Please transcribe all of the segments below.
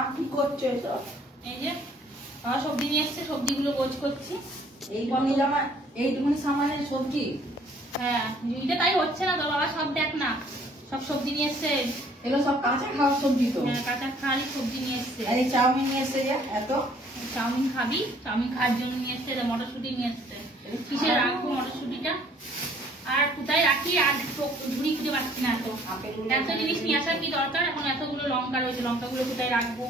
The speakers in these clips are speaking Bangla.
কি করছো এসব? এই যে বাবা সবজি নিয়ে এসছে, সবজিগুলো গোছ করছি। এইটুকুনি সামানের সবজি? হ্যাঁ, এটা তাই হচ্ছে না তো বাবা, সব দেখ না, সব সবজি নিয়ে এসছে। এগুলো সব কাঁচা খাওয়ার সবজি তো? হ্যাঁ, কাঁচা খালি সবজি নিয়ে এসছে। আর এই চাউমিন নিয়ে এসছে যে এত? চাউমিন খাবি? চাউমিন খাওয়ার জন্য নিয়ে এসছে। মটরশুঁটি নিয়ে এসছে। কিসে রাখবো মটরশুঁটিটা? আর কোথায় রাখি আর ঝুড়ি খুঁজে পাচ্ছি না। এত জিনিস নিয়ে আসার কি দরকার? এখন এতগুলো লঙ্কা রয়েছে, লঙ্কাগুলো কোথায় রাখবো?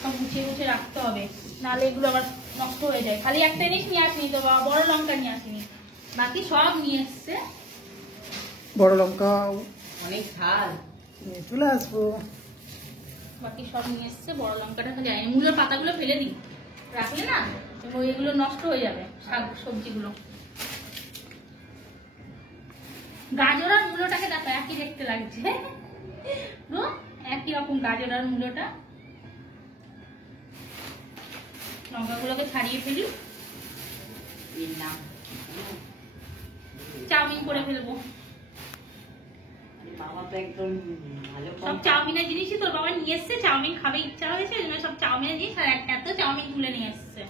সব গুছিয়ে গুছিয়ে রাখতে হবে, নাহলে এগুলো আবার নষ্ট হয়ে যায়। খালি একটা জিনিস নিয়ে আসিনি তো বাবা, বড় লঙ্কা নিয়ে আসিনি, বাকি সব নিয়ে এসছে। বড় লঙ্কা অনেক ঝাল, চলে আসবো। বাকি সব নিয়ে এসছে, বড় লঙ্কাটা খালি আনি। মূলের পাতাগুলো ফেলে দিই, রাখলে না এগুলো নষ্ট হয়ে যাবে, শাক সবজিগুলো। গাজর আর মূলোটাকে দেখো একই দেখতে লাগছে, একই রকম গাজর আর মূলোটা। লঙ্কাগুলোকে ছাড়িয়ে ফেলি, চাউমিন করে ফেলবো। বাবা তো একদম ভালো। সব চাউমিনের জিনিসই তোর বাবা নিয়ে এসছে, চাউমিন খাবে ইচ্ছা হয়েছে, ওই জন্য সব চাউমিনের জিনিস আর এত চাউমিন তুলে নিয়ে এসছে।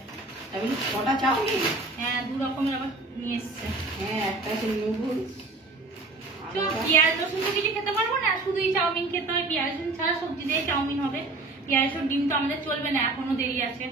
কটা চাউমিন? হ্যাঁ, দু রকমের আবার নিয়ে এসছে। হ্যাঁ, একটা আছে নুডলস। পেঁয়াজ রসুন তো কিছু খেতে পারবো না, শুধুই চাউমিন খেতে হয়। পেঁয়াজ রসুন ছাড়া সবজি দিয়ে চাউমিন হবে। পেঁয়াজ রসুন ডিম তো আমাদের চলবে না, এখনো দেরি আছে।